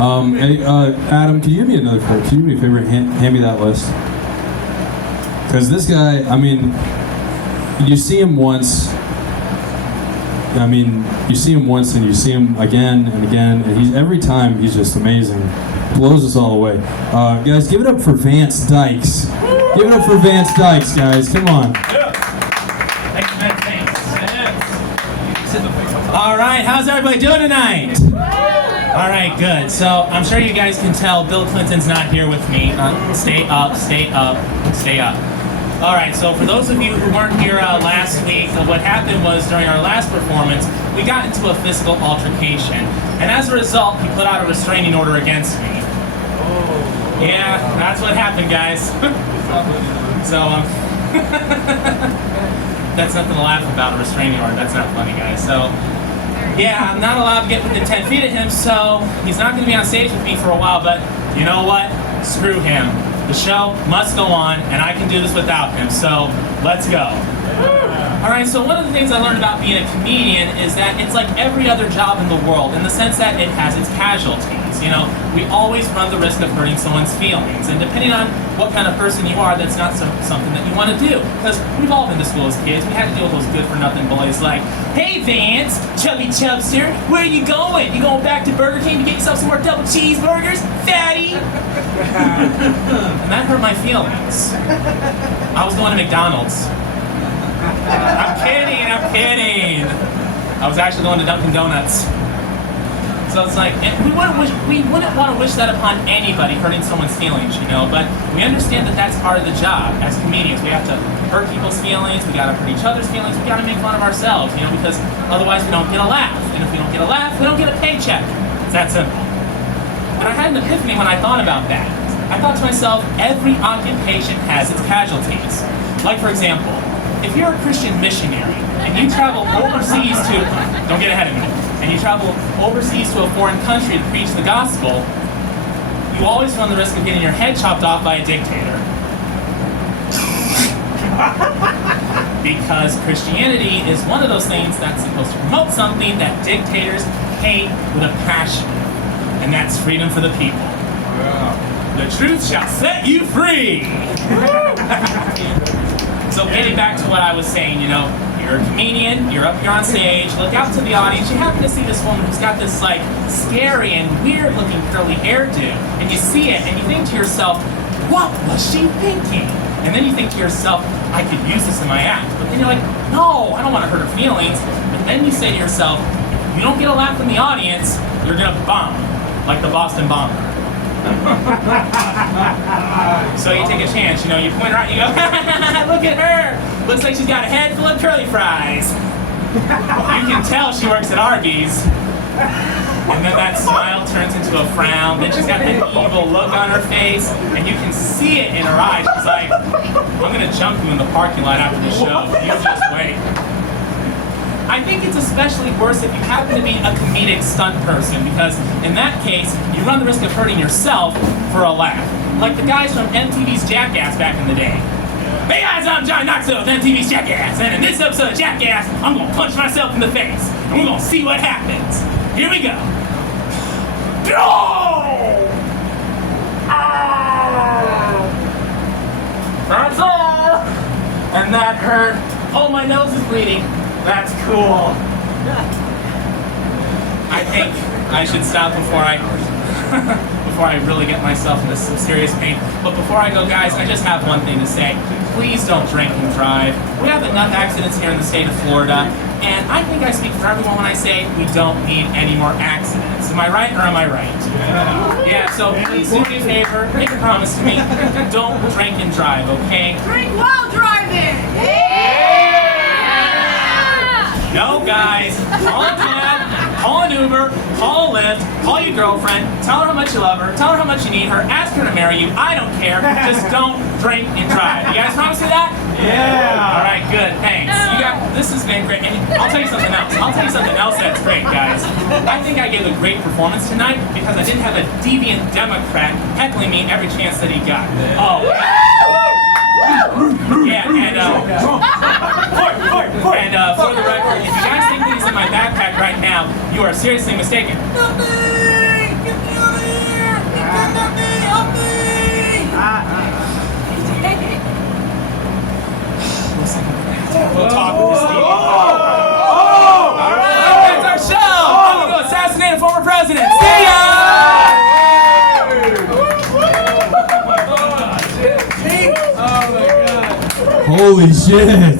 Hey, Adam, can you give me another quote? Can you do me a favor? Hand me that list. Because this guy, I mean, you see him once. I mean, you see him once and you see him again and again, and every time he's just amazing. Blows us all away. Guys, give it up for Vance Dykes. Give it up for Vance Dykes, guys. Come on. Thanks, man. Thanks. All right, how's everybody doing tonight? All right, good. So I'm sure you guys can tell Bill Clinton's not here with me. Stay up, stay up, stay up. All right, so for those of you who weren't here last week, what happened was during our last performance, we got into a physical altercation. And as a result, he put out a restraining order against me. Yeah, that's what happened, guys. So, that's nothing to laugh about, a restraining order. That's not funny, guys. So, yeah, I'm not allowed to get within 10 feet of him, so he's not going to be on stage with me for a while, but you know what? Screw him. The show must go on, and I can do this without him, so let's go. Alright, so one of the things I learned about being a comedian is that it's like every other job in the world, in the sense that it has its casualties. You know, we always run the risk of hurting someone's feelings, and depending on what kind of person you are, that's not something that you want to do. Because we've all been to school as kids, we had to deal with those good-for-nothing boys like, "Hey Vance, chubby chubster, where are you going? You going back to Burger King to get yourself some more double cheeseburgers, fatty?" And that hurt my feelings. I was going to McDonald's. I'm kidding, I'm kidding. I was actually going to Dunkin' Donuts. So it's like, and we wouldn't want to wish that upon anybody, hurting someone's feelings, you know, but we understand that that's part of the job. As comedians, we have to hurt people's feelings, we gotta hurt each other's feelings, we gotta make fun of ourselves, you know, because otherwise we don't get a laugh. And if we don't get a laugh, we don't get a paycheck. It's that simple. And I had an epiphany when I thought about that. I thought to myself, every occupation has its casualties. Like, for example, if you're a Christian missionary and you travel overseas to, don't get ahead of me, and you travel overseas to a foreign country to preach the gospel, you always run the risk of getting your head chopped off by a dictator. Because Christianity is one of those things that's supposed to promote something that dictators hate with a passion, and that's freedom for the people. The truth shall set you free! So getting back to what I was saying, you know, you're a comedian, you're up here on stage, look out to the audience, you happen to see this woman who's got this like scary and weird looking curly hairdo, and you see it and you think to yourself, what was she thinking? And then you think to yourself, I could use this in my act. But then you're like, no, I don't want to hurt her feelings. But then you say to yourself, if you don't get a laugh from the audience, you're gonna bomb, like the Boston bomber. So you take a chance, you know, you point her out, you go, look at her! Looks like she's got a head full of curly fries. You can tell she works at Arby's. And then that smile turns into a frown, then she's got that evil look on her face, and you can see it in her eyes. She's like, I'm gonna jump you in the parking lot after the show, you just wait. I think it's especially worse if you happen to be a comedic stunt person, because in that case, you run the risk of hurting yourself for a laugh. Like the guys from MTV's Jackass back in the day. Hey guys, I'm John Knoxville with MTV's Jackass, and in this episode of Jackass, I'm gonna punch myself in the face, and we're gonna see what happens. Here we go. That's all! And that hurt. Oh, my nose is bleeding. That's cool. I think I should stop before I really get myself into some serious pain. But before I go, guys, I just have one thing to say. Please don't drink and drive. We have enough accidents here in the state of Florida, and I think I speak for everyone when I say we don't need any more accidents. Am I right or am I right? Yeah, so please do me a favor, make a promise to me. Don't drink and drive, okay? Drink while driving! No, guys, call a cab, call an Uber, call a Lyft, call your girlfriend, tell her how much you love her, tell her how much you need her, ask her to marry you, I don't care, just don't drink and drive. You guys promise me that? Yeah! Alright, good, thanks. This has been great, and I'll tell you something else that's great, guys. I think I gave a great performance tonight because I didn't have a deviant Democrat heckling me every chance that he got. Oh, yeah, and for the record, if you guys think that he's in my backpack right now, you are seriously mistaken. Nothing! Get me out of here! Holy shit.